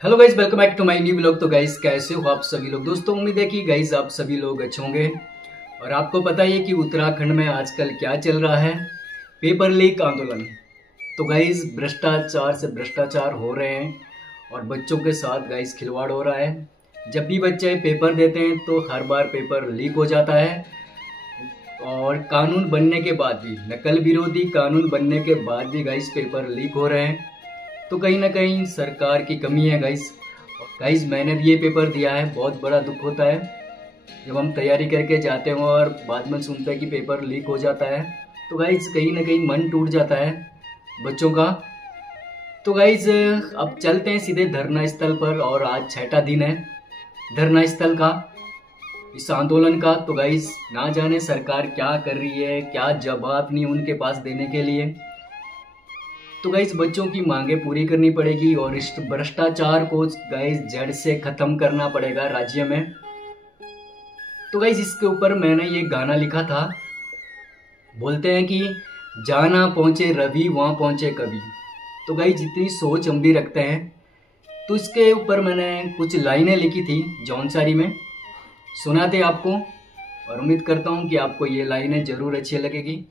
Hello guys, welcome back to my new vlog. तो guys कैसे हो आप सभी लोग। दोस्तों उम्मीद है कि गाइज आप सभी लोग अच्छे होंगे। और आपको पता ही है कि उत्तराखंड में आजकल क्या चल रहा है, पेपर लीक आंदोलन। तो गाइज भ्रष्टाचार से भ्रष्टाचार हो रहे हैं और बच्चों के साथ गाइज खिलवाड़ हो रहा है। जब भी बच्चे पेपर देते हैं तो हर बार पेपर लीक हो जाता है। और कानून बनने के बाद भी, नकल विरोधी कानून बनने के बाद भी गाइज पेपर लीक हो रहे हैं। तो कहीं ना कहीं सरकार की कमी है गाइज मैंने भी ये पेपर दिया है। बहुत बड़ा दुख होता है जब हम तैयारी करके जाते हैं और बाद में सुनते हैं कि पेपर लीक हो जाता है। तो गाइज कहीं ना कहीं मन टूट जाता है बच्चों का। तो गाइज अब चलते हैं सीधे धरना स्थल पर। और आज 6वां दिन है धरना स्थल का, इस आंदोलन का। तो गाइज ना जाने सरकार क्या कर रही है, क्या जवाब नहीं उनके पास देने के लिए। तो गाइस बच्चों की मांगे पूरी करनी पड़ेगी और इस भ्रष्टाचार को गाइस जड़ से खत्म करना पड़ेगा राज्य में। तो गाइस इसके ऊपर मैंने ये गाना लिखा था। बोलते हैं कि जाना पहुंचे रवि वहां पहुंचे कभी। तो गाइस जितनी सोच हम भी रखते हैं, तो इसके ऊपर मैंने कुछ लाइनें लिखी थी जौनसारी में, सुनाते आपको। और उम्मीद करता हूँ कि आपको ये लाइनें जरूर अच्छी लगेगी।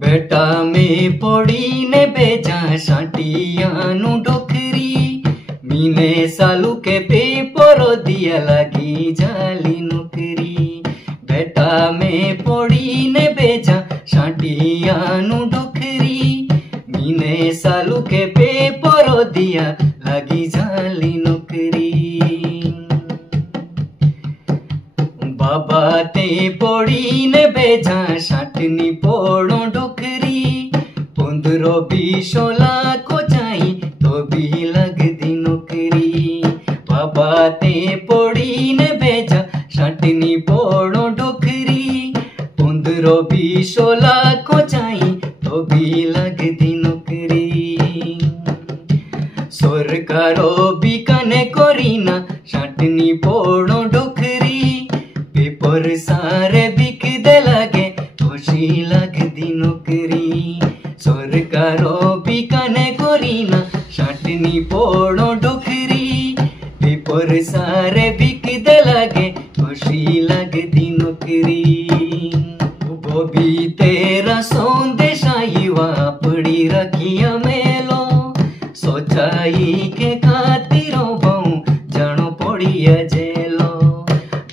बेटा में पड़ी ने बेजा साटियानु डोकरी, मीने सालू के पेपर दिया लगी जाली नौकरी। बेटा में पड़ी ने बेजा साटियानु डोकरी, मीने सालू के पेपर दिया लगी जाली नौकरी। बाबा ते पड़ी ने बेजा साटनी पोड़ो डोकरी, 15-20 लाख चाहिए तो भी लग दी नौकरी। बाबा ते पड़ी ने बेजा साटनी पोड़ो डोकरी, 15-20 लाख चाहिए तो भी लग दी नौकरी। सरकारो भी कने कोरीना साटनी पोड़ो डोकरी, पेपर सारे बिक दे लगे खुशी लग दी नौकरी। सरकारो भी कने कोरीना साटनी पोड़ो डोकरी, पेपर सारे बिक दे लगे खुशी लग दी नौकरी। वो भी तेरा संदेशा युवा पड़ी रखिया मेलो, सोचाई के खातिरो बहु जानो पड़िया जेलो।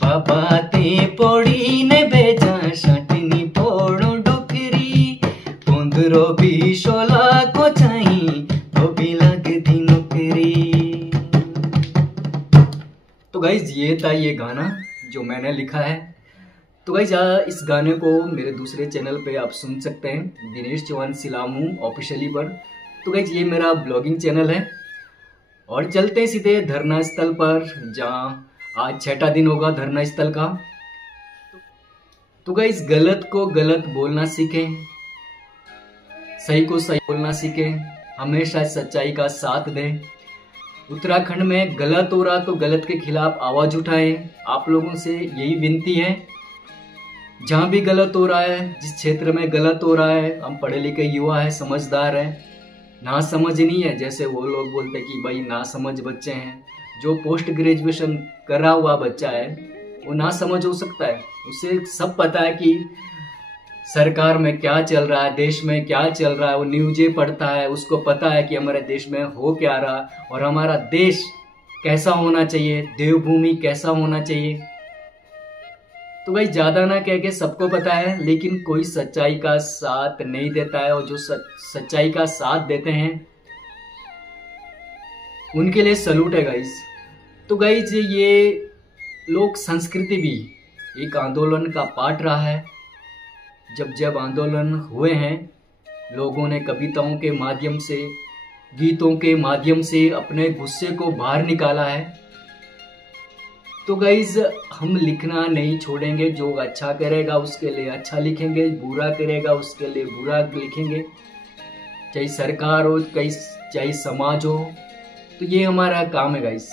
बाबा ते पड़ी ने बेजा साटनी पोड़ो डोकरी, 15-20 लाख चाहिए तो भी लग दी नौकरी। तो गाइज ये था ये गाना जो मैंने लिखा है। तो गाइज इस गाने को मेरे दूसरे चैनल पे आप सुन सकते हैं, दिनेश चौहान सिलामू ऑफिशियली पर। तो गाइज ये मेरा ब्लॉगिंग चैनल है। और चलते हैं सीधे धरना स्थल पर, जहाँ आज 6वां दिन होगा धरना स्थल का। तो गाइस गलत को गलत बोलना सीखें, सही को सही बोलना सीखें, हमेशा सच्चाई का साथ दें। उत्तराखंड में गलत हो रहा तो गलत के खिलाफ आवाज उठाएं। आप लोगों से यही विनती है, जहां भी गलत हो रहा है, जिस क्षेत्र में गलत हो रहा है, हम पढ़े लिखे युवा है, समझदार है, ना समझ नहीं है जैसे वो लोग बोलते कि भाई ना समझ बच्चे हैं। जो पोस्ट ग्रेजुएशन करा हुआ बच्चा है वो ना समझ हो सकता है, उसे सब पता है कि सरकार में क्या चल रहा है, देश में क्या चल रहा है। वो न्यूज़ें पढ़ता है, उसको पता है कि हमारे देश में हो क्या रहा और हमारा देश कैसा होना चाहिए, देवभूमि कैसा होना चाहिए। तो भाई ज्यादा ना कह के सबको पता है, लेकिन कोई सच्चाई का साथ नहीं देता है। और जो सच्चाई का साथ देते हैं उनके लिए सलूट है गाइज। तो गाइज ये लोक संस्कृति भी एक आंदोलन का पार्ट रहा है। जब जब आंदोलन हुए हैं, लोगों ने कविताओं के माध्यम से, गीतों के माध्यम से अपने गुस्से को बाहर निकाला है। तो गाइज हम लिखना नहीं छोड़ेंगे। जो अच्छा करेगा उसके लिए अच्छा लिखेंगे, बुरा करेगा उसके लिए बुरा लिखेंगे, चाहे सरकार हो चाहे समाज हो। तो ये हमारा काम है गाइस।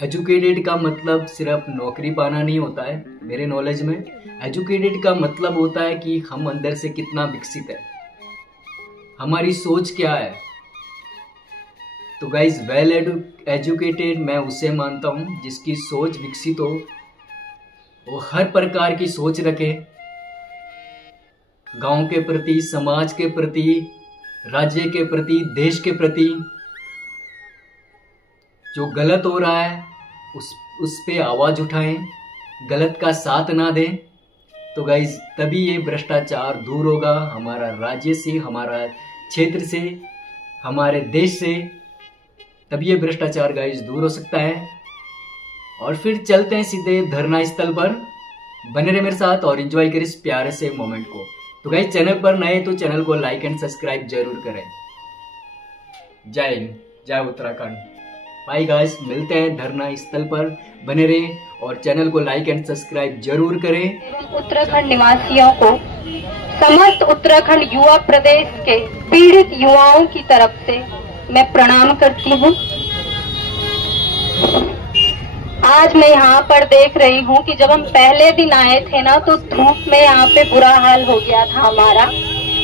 एजुकेटेड का मतलब सिर्फ नौकरी पाना नहीं होता है मेरे नॉलेज में। एजुकेटेड का मतलब होता है कि हम अंदर से कितना विकसित है, हमारी सोच क्या है, तो गाइज वेल एजुकेटेड मैं उसे मानता हूँ जिसकी सोच विकसित हो, वो हर प्रकार की सोच रखे, गांव के प्रति, समाज के प्रति, राज्य के प्रति, देश के प्रति। जो गलत हो रहा है उस पे आवाज उठाएं, गलत का साथ ना दें। तो गाइज तभी ये भ्रष्टाचार दूर होगा हमारा राज्य से, हमारा क्षेत्र से, हमारे देश से। तभी ये भ्रष्टाचार गाइज दूर हो सकता है। और फिर चलते हैं सीधे धरना स्थल पर। बने रहे मेरे साथ और एंजॉय करें इस प्यारे से मोमेंट को। तो गाइज चैनल पर नए तो चैनल को लाइक एंड सब्सक्राइब जरूर करें। जय हिंद, जय उत्तराखंड। बाय गाइस, मिलते हैं धरना स्थल पर। बने रहे और चैनल को लाइक एंड सब्सक्राइब जरूर करें। उत्तराखंड निवासियों को समस्त उत्तराखंड युवा प्रदेश के पीड़ित युवाओं की तरफ से मैं प्रणाम करती हूँ। आज मैं यहाँ पर देख रही हूँ कि जब हम पहले दिन आए थे ना, तो धूप में यहाँ पे बुरा हाल हो गया था हमारा।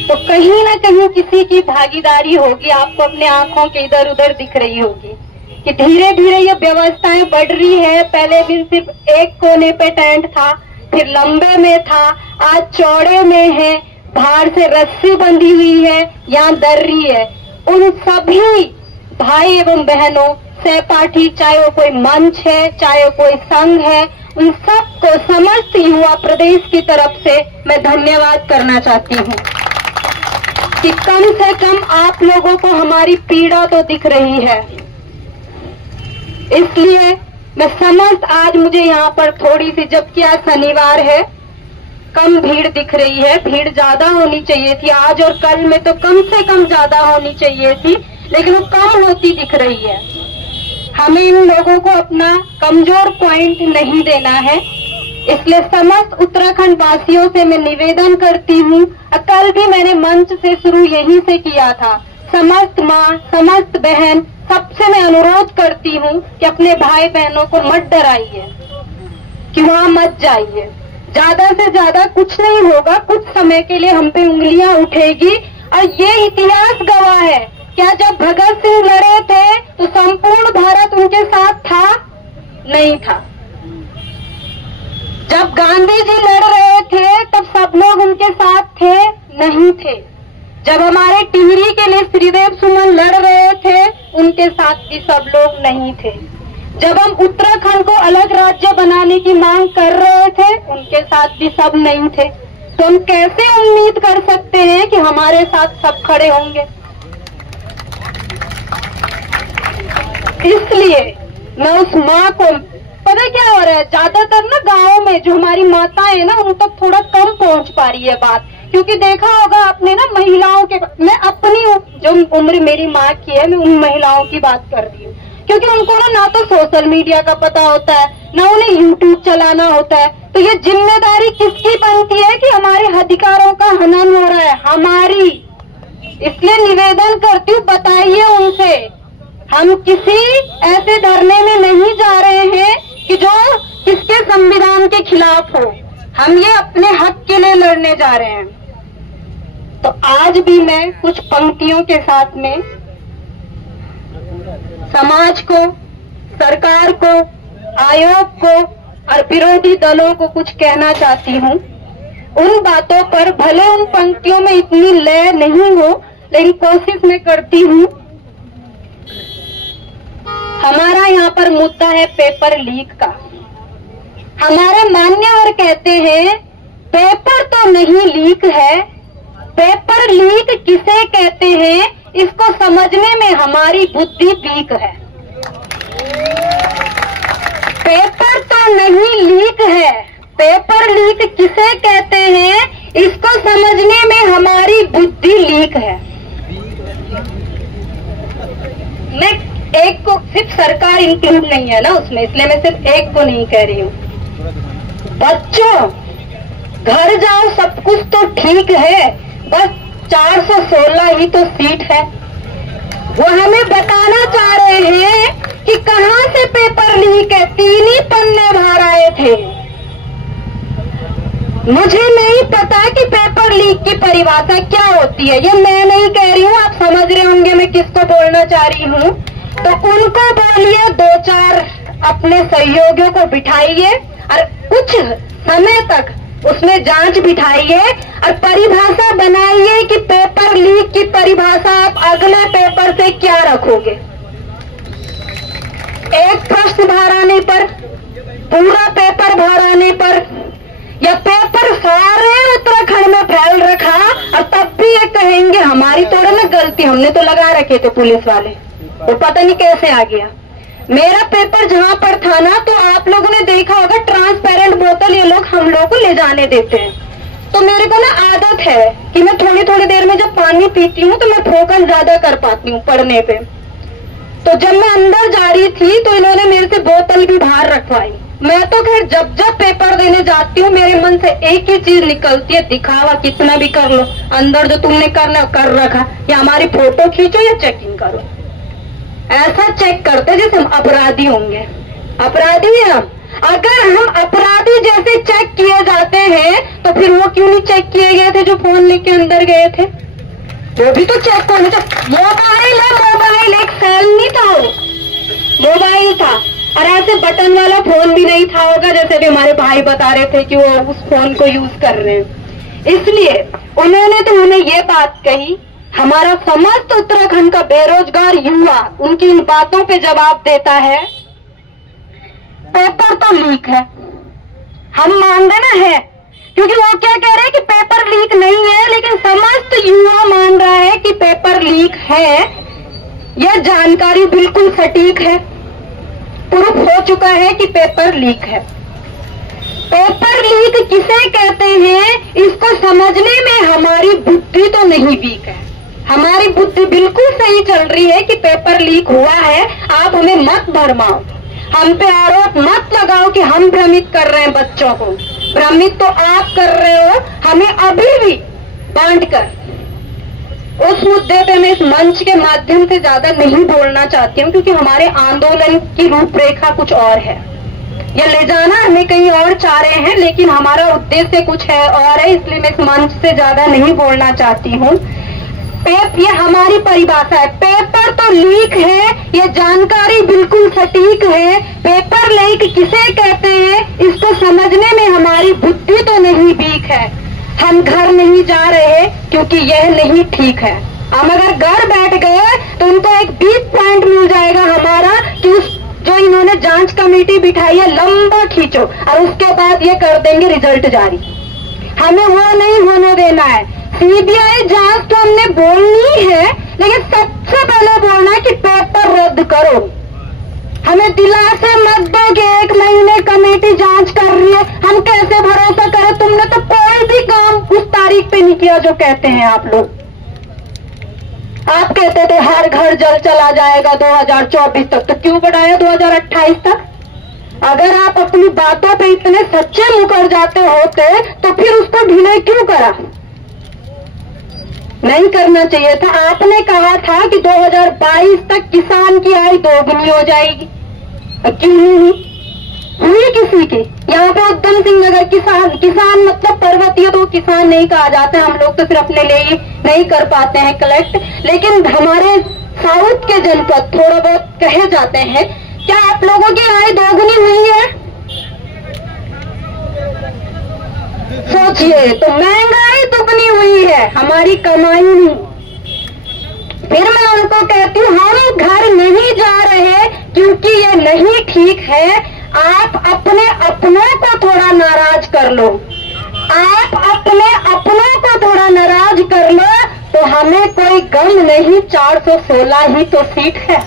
तो कहीं ना कहीं किसी की भागीदारी होगी, आपको अपने आंखों के इधर उधर दिख रही होगी कि धीरे धीरे ये व्यवस्थाएं बढ़ रही है। पहले दिन सिर्फ एक कोने पे टेंट था, फिर लंबे में था, आज चौड़े में है, बाहर से रस्सी बंधी हुई है, यहाँ दर्री है। उन सभी भाई एवं बहनों, सहपाठी, चाहे वो कोई मंच है, चाहे वो कोई संघ है, उन सबको समस्त युवा प्रदेश की तरफ से मैं धन्यवाद करना चाहती हूँ कि कम से कम आप लोगों को हमारी पीड़ा तो दिख रही है। इसलिए मैं समस्त, आज मुझे यहाँ पर थोड़ी सी, जबकि आज शनिवार है, कम भीड़ दिख रही है। भीड़ ज्यादा होनी चाहिए थी आज, और कल में तो कम से कम ज्यादा होनी चाहिए थी, लेकिन वो कम होती दिख रही है। हमें इन लोगों को अपना कमजोर पॉइंट नहीं देना है। इसलिए समस्त उत्तराखंड वासियों से मैं निवेदन करती हूँ, कल भी मैंने मंच से शुरू यहीं से किया था। समस्त माँ, समस्त बहन, सबसे मैं अनुरोध करती हूँ कि अपने भाई बहनों को मत डराइए, कि वहाँ मत जाइए। ज्यादा से ज्यादा कुछ नहीं होगा, कुछ समय के लिए हम पे उंगलियां उठेगी। और ये इतिहास गवाह है, क्या जब भगत सिंह लड़े थे तो संपूर्ण भारत उनके साथ था? नहीं था। जब गांधी जी लड़ रहे थे तब सब लोग उनके साथ थे? नहीं थे। जब हमारे टिहरी के लिए श्रीदेव सुमन लड़ रहे थे, उनके साथ भी सब लोग नहीं थे। जब हम उत्तराखंड को अलग राज्य बनाने की मांग कर रहे थे, उनके साथ भी सब नहीं थे। तो हम कैसे उम्मीद कर सकते हैं कि हमारे साथ सब खड़े होंगे? इसलिए मैं उस माँ को, पता क्या हो रहा है, ज्यादातर ना गाँव में जो हमारी माताएं है ना, उन तक थोड़ा कम पहुंच पा रही है बात। क्योंकि देखा होगा आपने ना, महिलाओं के, मैं अपनी जो उम्र मेरी माँ की है, मैं उन महिलाओं की बात कर रही हूँ। क्योंकि उनको ना तो सोशल मीडिया का पता होता है, ना उन्हें यूट्यूब चलाना होता है। तो ये जिम्मेदारी किसकी बनती है कि हमारे अधिकारों का हनन हो रहा है? हमारी। इसलिए निवेदन करती हूँ, बताइए उनसे, हम किसी ऐसे धरने में नहीं जा रहे हैं कि जो किसके संविधान के खिलाफ हो। हम ये अपने हक के लिए लड़ने जा रहे हैं। तो आज भी मैं कुछ पंक्तियों के साथ में समाज को, सरकार को, आयोग को और विरोधी दलों को कुछ कहना चाहती हूँ। उन बातों पर भले उन पंक्तियों में इतनी लय नहीं हो, लेकिन कोशिश मैं करती हूँ। हमारा यहाँ पर मुद्दा है पेपर लीक का। हमारे मान्यवर कहते हैं पेपर तो नहीं लीक है, पेपर लीक किसे कहते हैं इसको समझने में हमारी बुद्धि वीक है। पेपर तो नहीं लीक है, पेपर लीक किसे कहते हैं इसको समझने में हमारी बुद्धि लीक है। मैं एक को, सिर्फ सरकार इंक्लूड नहीं है ना उसमें, इसलिए मैं सिर्फ एक को नहीं कह रही हूँ। बच्चों, घर जाओ सब कुछ तो ठीक है, बस 416 ही तो सीट है। वो हमें बताना चाह रहे हैं कि कहां से पेपर लीक है, 3 ही पन्ने बाहर आए थे। मुझे नहीं पता कि पेपर लीक की परिभाषा क्या होती है, ये मैं नहीं कह रही हूँ, आप समझ रहे होंगे मैं किसको बोलना चाह रही हूँ। तो उनको बोलिए 2-4 अपने सहयोगियों को बिठाइए और कुछ समय तक उसमें जांच बिठाइए और परिभाषा बनाइए कि पेपर लीक की परिभाषा आप अगले पेपर से क्या रखोगे। एक प्रश्न बाहर आने पर, पूरा पेपर बाहर आने पर, या पेपर सारे उत्तराखंड में फैल रखा और तब भी ये कहेंगे हमारी थोड़ा ना गलती, हमने तो लगा रखे थे पुलिस वाले, वो पता नहीं कैसे आ गया। मेरा पेपर जहां पर था ना, तो आप लोगों ने देखा होगा ट्रांसपेरेंट बोतल ये लोग हम लोग को ले जाने देते हैं। तो मेरे को ना आदत है कि मैं थोड़ी थोड़ी देर में जब पानी पीती हूँ तो मैं फोकस ज्यादा कर पाती हूँ पढ़ने पे। तो जब मैं अंदर जा रही थी तो इन्होंने मेरे से बोतल भी बाहर रखवाई। मैं तो खैर जब जब पेपर देने जाती हूँ मेरे मन से एक ही चीज निकलती है, दिखावा कितना भी कर लो, अंदर जो तुमने करना कर रखा, या हमारी फोटो खींचो या चेकिंग करो। ऐसा चेक करते जैसे हम अपराधी होंगे। अपराधी हैं हम। अगर हम अपराधी जैसे चेक किए जाते हैं तो फिर वो क्यों नहीं चेक किए गए थे जो फोन लेके अंदर गए थे? वो भी तो चेक होने चाहिए। मोबाइल है, मोबाइल एक सेल नहीं था, वो मोबाइल था और ऐसे बटन वाला फोन भी नहीं था होगा जैसे भी हमारे भाई बता रहे थे कि वो उस फोन को यूज कर रहे हैं। इसलिए उन्होंने तो हमें ये बात कही। हमारा समस्त उत्तराखंड का बेरोजगार युवा उनकी इन बातों पे जवाब देता है, पेपर तो लीक है। हम मान देना है, क्योंकि वो क्या कह रहे हैं कि पेपर लीक नहीं है, लेकिन समस्त युवा मान रहा है कि पेपर लीक है। यह जानकारी बिल्कुल सटीक है, प्रूफ हो चुका है कि पेपर लीक है। पेपर लीक किसे कहते हैं, इसको समझने में हमारी बुद्धि तो नहीं वीक है। हमारी बुद्धि बिल्कुल सही चल रही है कि पेपर लीक हुआ है। आप हमें मत भरमाओ, हम पे आरोप मत लगाओ कि हम भ्रमित कर रहे हैं बच्चों को। भ्रमित तो आप कर रहे हो, हमें अभी भी बांट कर। उस मुद्दे पे मैं इस मंच के माध्यम से ज्यादा नहीं बोलना चाहती हूँ, क्योंकि हमारे आंदोलन की रूपरेखा कुछ और है। ये ले जाना हमें कहीं और चाह रहे हैं, लेकिन हमारा उद्देश्य कुछ है और है, इसलिए मैं इस मंच से ज्यादा नहीं बोलना चाहती हूँ। ये हमारी परिभाषा है। पेपर तो लीक है, ये जानकारी बिल्कुल सटीक है। पेपर लीक किसे कहते हैं, इसको समझने में हमारी बुद्धि तो नहीं वीक है। हम घर नहीं जा रहे क्योंकि यह नहीं ठीक है। हम अगर घर बैठ गए तो उनको एक 20 पॉइंट मिल जाएगा हमारा कि उस जो इन्होंने जांच कमेटी बिठाई है लंबा खींचो, और उसके बाद ये कर देंगे रिजल्ट जारी। हमें वो नहीं होने देना है। सीबीआई जांच तो हमने बोलनी है, लेकिन सबसे पहले बोलना है कि पेपर रद्द करो। हमें दिलासा मत दो कि 1 महीने कमेटी जांच कर रही है, हम कैसे भरोसा करें? तुमने तो कोई भी काम उस तारीख पे नहीं किया जो कहते हैं आप लोग। आप कहते थे हर घर जल चला जाएगा 2024 तक, तो क्यों बढ़ाया 2028 तक? अगर आप अपनी बातों पे इतने सच्चे मुकर जाते होते तो फिर उसको ढीले क्यों करा? नहीं करना चाहिए था। आपने कहा था कि 2022 तक किसान की आय दोगुनी हो जाएगी, क्यों नहीं हुई किसी की? यहाँ पे उद्यम सिंह नगर किसान मतलब पर्वतीय तो किसान नहीं कहा जाता, हम लोग तो सिर्फ अपने लिए ही नहीं कर पाते हैं कलेक्ट, लेकिन हमारे साउथ के जनपद थोड़ा बहुत कहे जाते हैं। क्या आप लोगों की आय दोगुनी हुई है? सोचिए, तो महंगाई दुगनी हुई है, हमारी कमाई नहीं। फिर मैं उनको कहती हूँ हम घर नहीं जा रहे क्योंकि ये नहीं ठीक है। आप अपने अपनों को थोड़ा नाराज कर लो, आप अपने अपनों को थोड़ा नाराज कर लो, तो हमें कोई गम नहीं। 416 ही तो सीट है।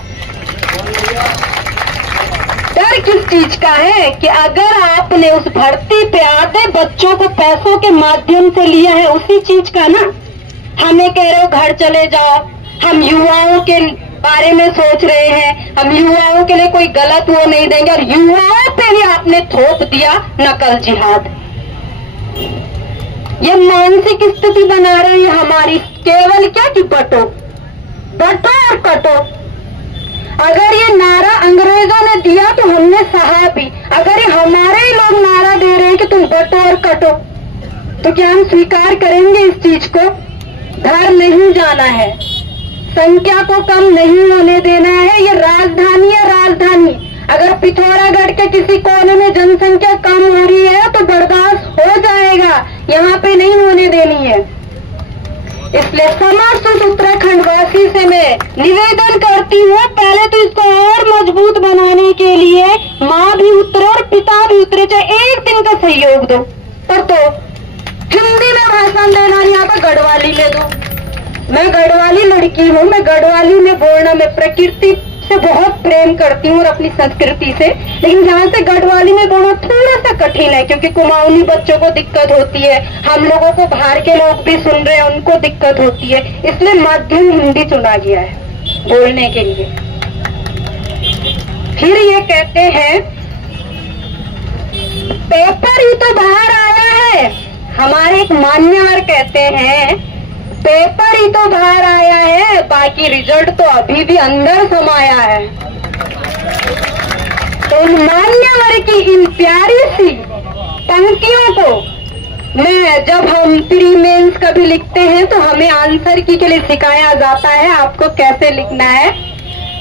डर किस चीज का है कि अगर आपने उस भर्ती पे आधे बच्चों को पैसों के माध्यम से लिया है, उसी चीज का ना। हमें कह रहे हो घर चले जाओ, हम युवाओं के बारे में सोच रहे हैं, हम युवाओं के लिए कोई गलत वो नहीं देंगे, और युवाओं पे भी आपने थोप दिया नकल जिहाद। ये मानसिक स्थिति बना रही है हमारी, केवल क्या कि बटो बटो और कटो। अगर ये नारा अंग्रेजों ने दिया तो हमने सहा भी, अगर ये हमारे ही लोग नारा दे रहे हैं कि तुम बटो और कटो, तो क्या हम स्वीकार करेंगे इस चीज को? घर नहीं जाना है, संख्या को कम नहीं होने देना है। ये राजधानी है, राजधानी। अगर पिथौरागढ़ के किसी कोने में जनसंख्या कम हो रही है तो बर्दाश्त हो जाएगा, यहाँ पे नहीं होने देनी है। इसलिए समस्त उत्तराखंड वासी से मैं निवेदन करती हूँ, पहले तो इसको और मजबूत बनाने के लिए माँ भी उतरे और पिता भी उतरे, चाहे एक दिन का सहयोग दो। पर तो हिंदी में भाषण देना नहीं आता, गढ़वाली में दो। मैं गढ़वाली लड़की हूँ, मैं गढ़वाली में बोलना, मैं प्रकृति से बहुत प्रेम करती हूँ और अपनी संस्कृति से, लेकिन यहाँ से गढ़वाली में बोलना थोड़ा सा कठिन है क्योंकि कुमाऊनी बच्चों को दिक्कत होती है, हम लोगों को बाहर के लोग भी सुन रहे हैं, उनको दिक्कत होती है, इसलिए माध्यम हिंदी चुना गया है बोलने के लिए। फिर ये कहते हैं पेपर ही तो बाहर आया है, हमारे एक मान्यवर कहते हैं पेपर ही तो बाहर आया है, बाकी रिजल्ट तो अभी भी अंदर समाया है। तो उन मान्यवर की इन प्यारी सी पंक्तियों को मैं, जब हम प्री मेंस कभी लिखते हैं तो हमें आंसर की के लिए सिखाया जाता है आपको कैसे लिखना है।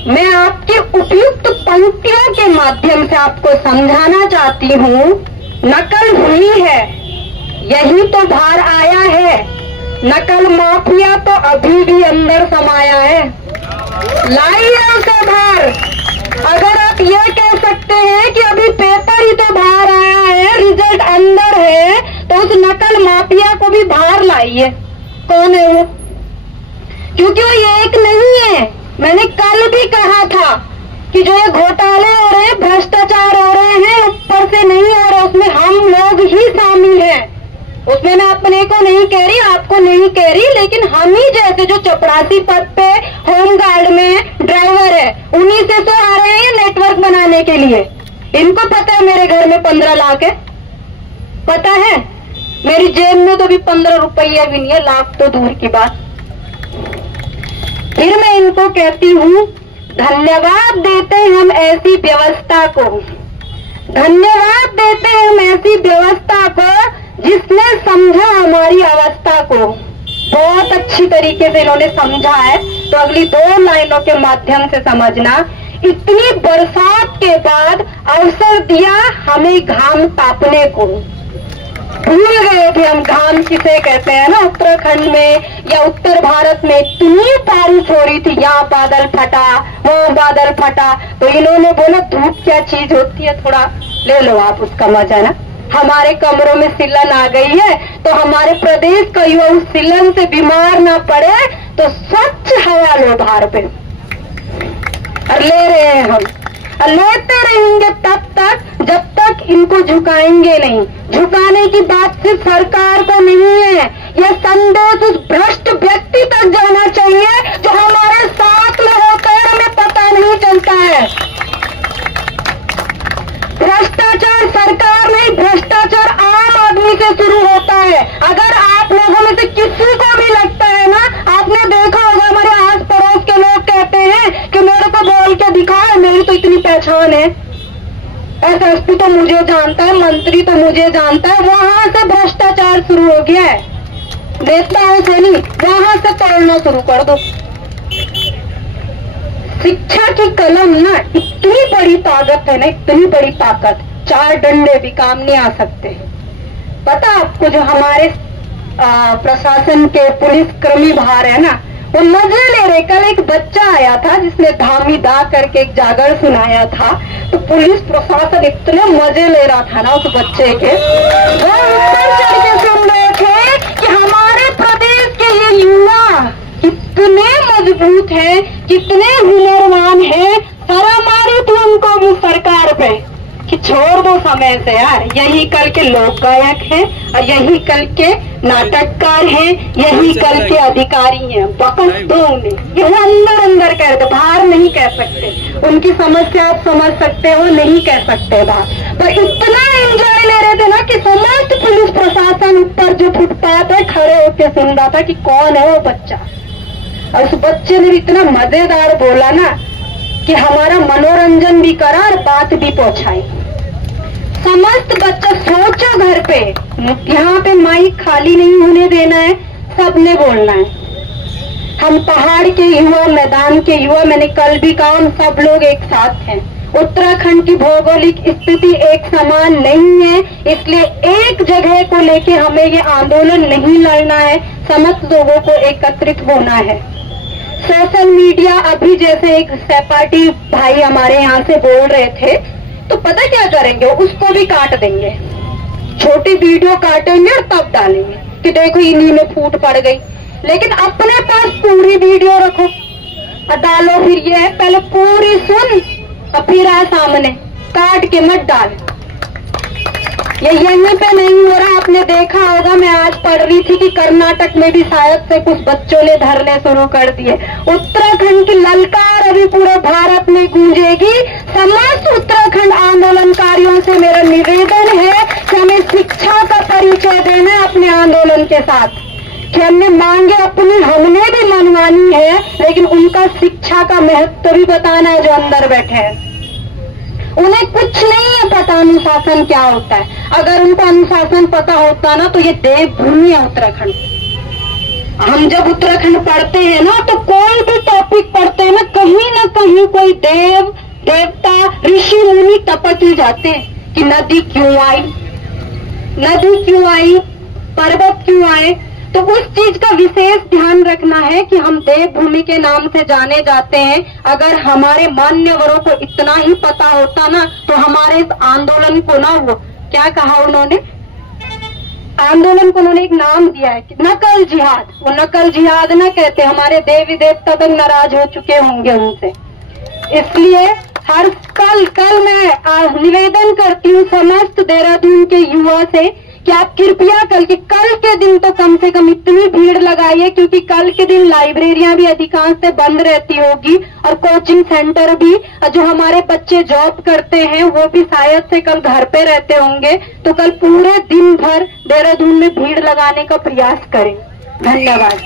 मैं आपकी उपयुक्त पंक्तियों के माध्यम से आपको समझाना चाहती हूँ। नकल हुई है, यही तो बाहर आया है, नकल माफिया तो अभी भी अंदर समाया है, लाइए उसे बाहर। अगर आप ये कह सकते हैं कि अभी पेपर ही तो बाहर आया है, रिजल्ट अंदर है, तो उस नकल माफिया को भी बाहर लाइए। कौन है वो? क्योंकि वो ये एक नहीं है। मैंने कल भी कहा था कि जो ये घोटाले हो रहे हैं, भ्रष्टाचार हो रहे हैं, ऊपर से नहीं हो रहा, उसमें हम लोग ही शामिल हैं। उसमें मैं अपने को नहीं कह रही, आपको नहीं कह रही, लेकिन हम ही जैसे जो चपरासी पद पे होमगार्ड में ड्राइवर है, उन्हीं से तो आ रहे हैं नेटवर्क बनाने के लिए। इनको पता है मेरे घर में 15 लाख है, पता है मेरी जेब में तो भी 15 रुपया भी नहीं है, लाख तो दूर की बात। फिर मैं इनको कहती हूँ धन्यवाद देते हैं हम ऐसी व्यवस्था को, धन्यवाद देते हैं हम ऐसी व्यवस्था को जिसने समझा हमारी अवस्था को। बहुत अच्छी तरीके से इन्होंने समझा है, तो अगली 2 लाइनों के माध्यम से समझना। इतनी बरसात के बाद अवसर दिया हमें घाम तापने को। भूल गए थे हम घाम किसे कहते हैं ना। उत्तराखंड में या उत्तर भारत में इतनी बारिश हो रही थी, यहाँ बादल फटा, वहाँ बादल फटा, तो इन्होंने बोला धूप क्या चीज होती है, थोड़ा ले लो आप उसका मजा ना। हमारे कमरों में सिलन आ गई है, तो हमारे प्रदेश का युवा उस सिलन से बीमार ना पड़े, तो स्वच्छ हवा लो बाहर पे। और ले रहे हैं हम, और लेते रहेंगे तब तक जब तक इनको झुकाएंगे नहीं। झुकाने की बात सिर्फ सरकार को नहीं है, यह संदेश उस भ्रष्ट व्यक्ति तक जाना चाहिए जो हमारे साथ में होता है, हमें पता नहीं चलता है। भ्रष्टाचार सरकार नहीं, भ्रष्टाचार आम आदमी से शुरू होता है। अगर आप लोगों में से किसी को भी लगता है ना, आपने देखा होगा हमारे आस पड़ोस के लोग कहते हैं कि मेरे को बोल के दिखाओ, मेरी तो इतनी पहचान है, एसएसपी तो मुझे जानता है, मंत्री तो मुझे जानता है, वहां से भ्रष्टाचार शुरू हो गया है। नेताओं से नहीं, वहां से तोड़ना शुरू कर दो। शिक्षा की कलम ना इतनी बड़ी ताकत है ना, इतनी बड़ी ताकत, 4 डंडे भी काम नहीं आ सकते। पता आपको जो हमारे प्रशासन के पुलिस कर्मी बाहर है ना, वो मजे ले रहे। कल एक बच्चा आया था जिसने धामी दा करके एक जागर सुनाया था, तो पुलिस प्रशासन इतने मजे ले रहा था ना उस बच्चे के, वो ऊपर चढ़ के सुन रहे थे कि हमारे प्रदेश के ये युवा कितने मजबूत हैं, कितने हुनरवान हैं। शर्म आ रही थी उनको भी सरकार पे कि छोड़ दो समय से यार, यही कल के लोक गायक हैं और यही कल के नाटककार हैं, यही कल के अधिकारी हैं। बकस दो उन्हें, ये वो अंदर अंदर कहते, बाहर नहीं कह सकते। उनकी समस्या आप समझ सकते हो, नहीं कह सकते बाहर। पर इतना एंजॉय ले रहे थे ना कि समस्त पुलिस प्रशासन ऊपर जो फुटपाथ है खड़े होकर सुन रहा था कि कौन है वो बच्चा। और उस बच्चे ने इतना मजेदार बोला ना कि हमारा मनोरंजन भी करा और बात भी पहुंचाई। समस्त बच्चा सोचो घर पे, यहाँ पे माइक खाली नहीं होने देना है, सबने बोलना है। हम पहाड़ के युवा, मैदान के युवा, मैंने कल भी कहा, हम सब लोग एक साथ हैं। उत्तराखंड की भौगोलिक स्थिति एक समान नहीं है, इसलिए एक जगह को लेके हमें ये आंदोलन नहीं लड़ना है, समस्त लोगों को एकत्रित होना है। सोशल मीडिया, अभी जैसे एक सहपाठी भाई हमारे यहाँ से बोल रहे थे, तो पता क्या करेंगे, उसको भी काट देंगे, छोटी वीडियो काटेंगे और तब डालेंगे कि देखो इन्हीं में फूट पड़ गई। लेकिन अपने पास पूरी वीडियो रखो और डालो, फिर ये है पहले पूरी सुन और फिर आ सामने, काट के मत डाल। ये यहीं पे नहीं हो रहा, आपने देखा होगा, मैं आज पढ़ रही थी कि कर्नाटक में भी शायद से कुछ बच्चों ने धरने शुरू कर दिए। उत्तराखंड की ललकार अभी पूरे भारत में गूंजेगी। समस्त उत्तराखंड आंदोलनकारियों से मेरा निवेदन है कि हमें शिक्षा का परिचय देना है अपने आंदोलन के साथ, कि हमने मांगे अपनी हमने भी मनवानी है, लेकिन उनका शिक्षा का महत्व भी बताना है। जो अंदर बैठे हैं उन्हें कुछ नहीं है पता अनुशासन क्या होता है। अगर उनको अनुशासन पता होता ना तो ये देवभूमि है उत्तराखंड। हम जब उत्तराखंड पढ़ते हैं ना, तो कोई भी टॉपिक पढ़ते हैं ना कहीं कोई देव देवता ऋषि मुनि टपक ही जाते हैं कि नदी क्यों आई, पर्वत क्यों आए। तो उस चीज का विशेष ध्यान रखना है कि हम देवभूमि के नाम से जाने जाते हैं। अगर हमारे मान्यवरों को इतना ही पता होता ना, तो हमारे इस आंदोलन को ना, वो क्या कहा उन्होंने, आंदोलन को उन्होंने एक नाम दिया है, नकल जिहाद। वो नकल जिहाद ना कहते, हमारे देवी देवता तक नाराज हो चुके होंगे उनसे। इसलिए हर कल मैं निवेदन करती हूँ समस्त देहरादून के युवा से कि आप कृपया कल के दिन तो कम से कम इतनी भीड़ लगाइए, क्योंकि कल के दिन लाइब्रेरियां भी अधिकांश से बंद रहती होगी और कोचिंग सेंटर भी, जो हमारे बच्चे जॉब करते हैं वो भी शायद से कल घर पे रहते होंगे। तो कल पूरे दिन भर देहरादून में भीड़ लगाने का प्रयास करें। धन्यवाद।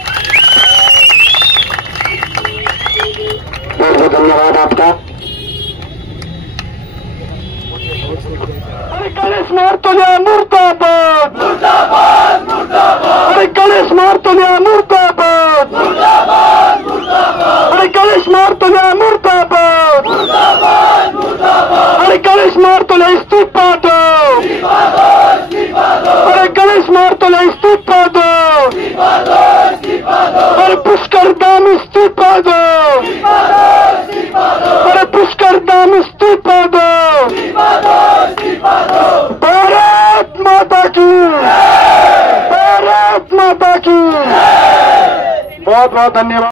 बहुत बहुत धन्यवाद आपका। अरे गणेश मार्तोलिया मुर्दाबाद, मुर्दाबाद, मुर्दाबाद। अरे गणेश मार्तोलिया मुर्दाबाद, मुर्दाबाद, मुर्दाबाद। अरे गणेश मार्तोलिया मुर्दाबाद, मुर्दाबाद, मुर्दाबाद। अरे गणेश मार्तोलिया इस्तीफा दो, इस्तीफा दो, इस्तीफा दो। अरे गणेश मार्तोलिया इस्तीफा दो, इस्तीफा दो, इस्तीफा दो। अरे पुष्कर दाम इस्तीफा दो, इस्तीफा दो, इस्तीफा दो। अरे पुष्कर दाम इस्तीफा दो, इस्तीफा दो, इस्तीफा दो। भारत माता की, भारत माता की। बहुत बहुत धन्यवाद।